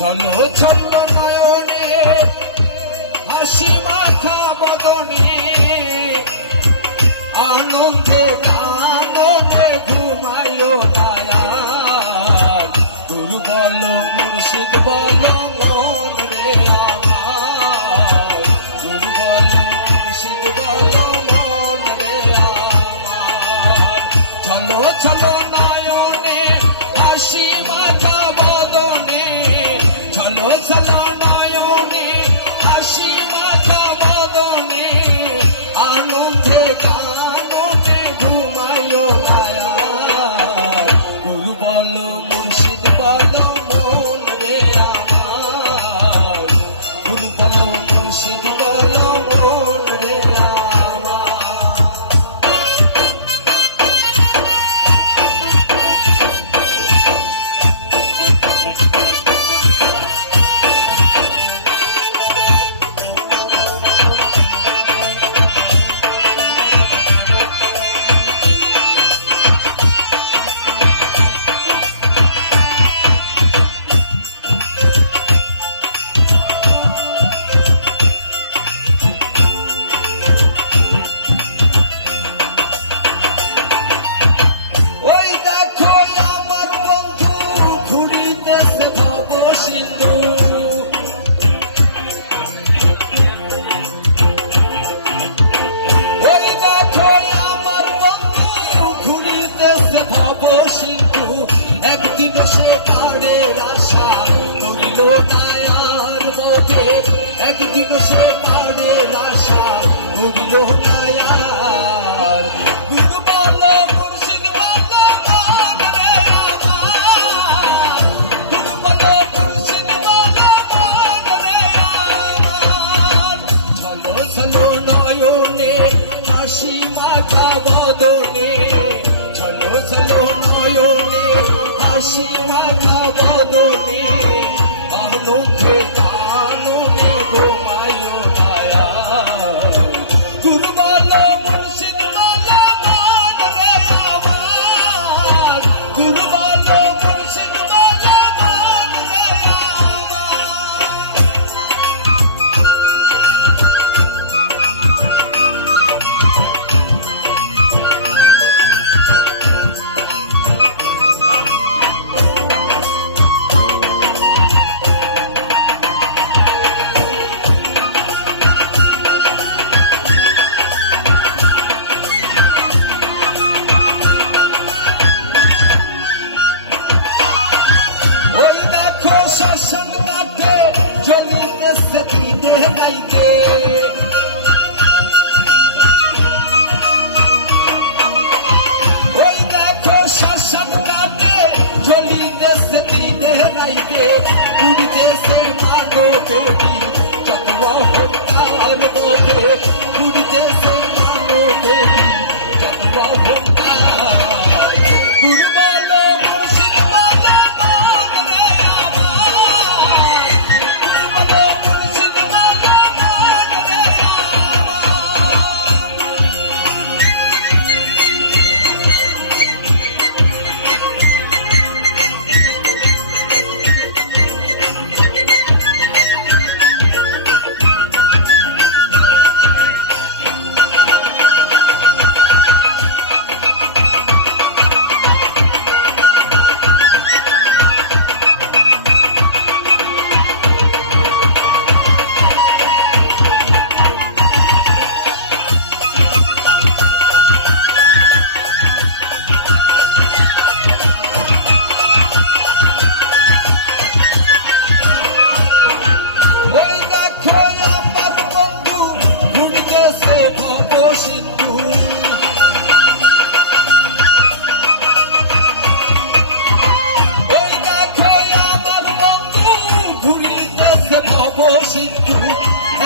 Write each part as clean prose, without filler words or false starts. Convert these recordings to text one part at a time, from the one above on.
চলো চলো নয়নে হাসি মাখা বদনে আনন্দে কাননে ঘুমায়ো না দুর্বল মুর্শিদ বল মন রে আমার দুর্বল মুর্শিদ বল মন রে আমার চলো চলো নয়নে হাসি মাখা বদনে চলো চলো নয়নে হাসি মাখা বদনে আনন্দে কাননে ঘুমায়ো না দুর্বল মুর্শিদ বল মন রে আমার দুর্বল মুর্শিদ বল মন রে আমার একদিন সে পাড়ের আশা করিল নায়ার বটে একদিন সে পাড়ের আশা করিল নায়ার দুর্বল মুর্শিদ বল মন রে আমার দুর্বল মুর্শিদ বল মন রে আমার চলো চলো নয়নে হাসি মাখা বদনে চলো চলো নয়নে হাসি মাখা বদনে আনন্দে কাননে ঘুমায়ো না দুর্বল মুর্শিদ বল মন রে আমার দুর্বল মুর্শিদ বল মন রে আমার গাইতে ওই দেখো শ্মশান ঘাটে চলিতেছে দিনে রাইতে পুরী দেশের ভালো বেটি চন্দ্র হত্যার বলে পুরী দেশের ভালো বেটি চন্দ্র হত্যার দুর্বল মুর্শিদ বল মন রে আমার দুর্বল মুর্শিদ বল মন রে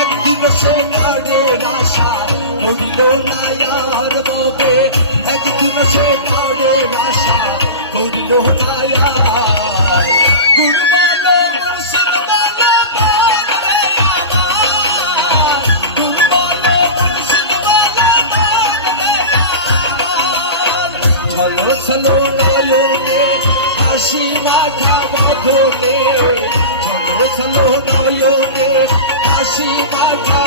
একদিন সে পাড়ের আশা করিল নায়ার বটে একদিন সে পাড়ের আশা করিল নায়ার দুর্বল মুর্শিদ বল মন রে আমার দুর্বল মুর্শিদ বল মন রে আমার চলো চলো নয়নে হাসি মাখা বদনে চলো মুছলো নয়নে হাসি মাখা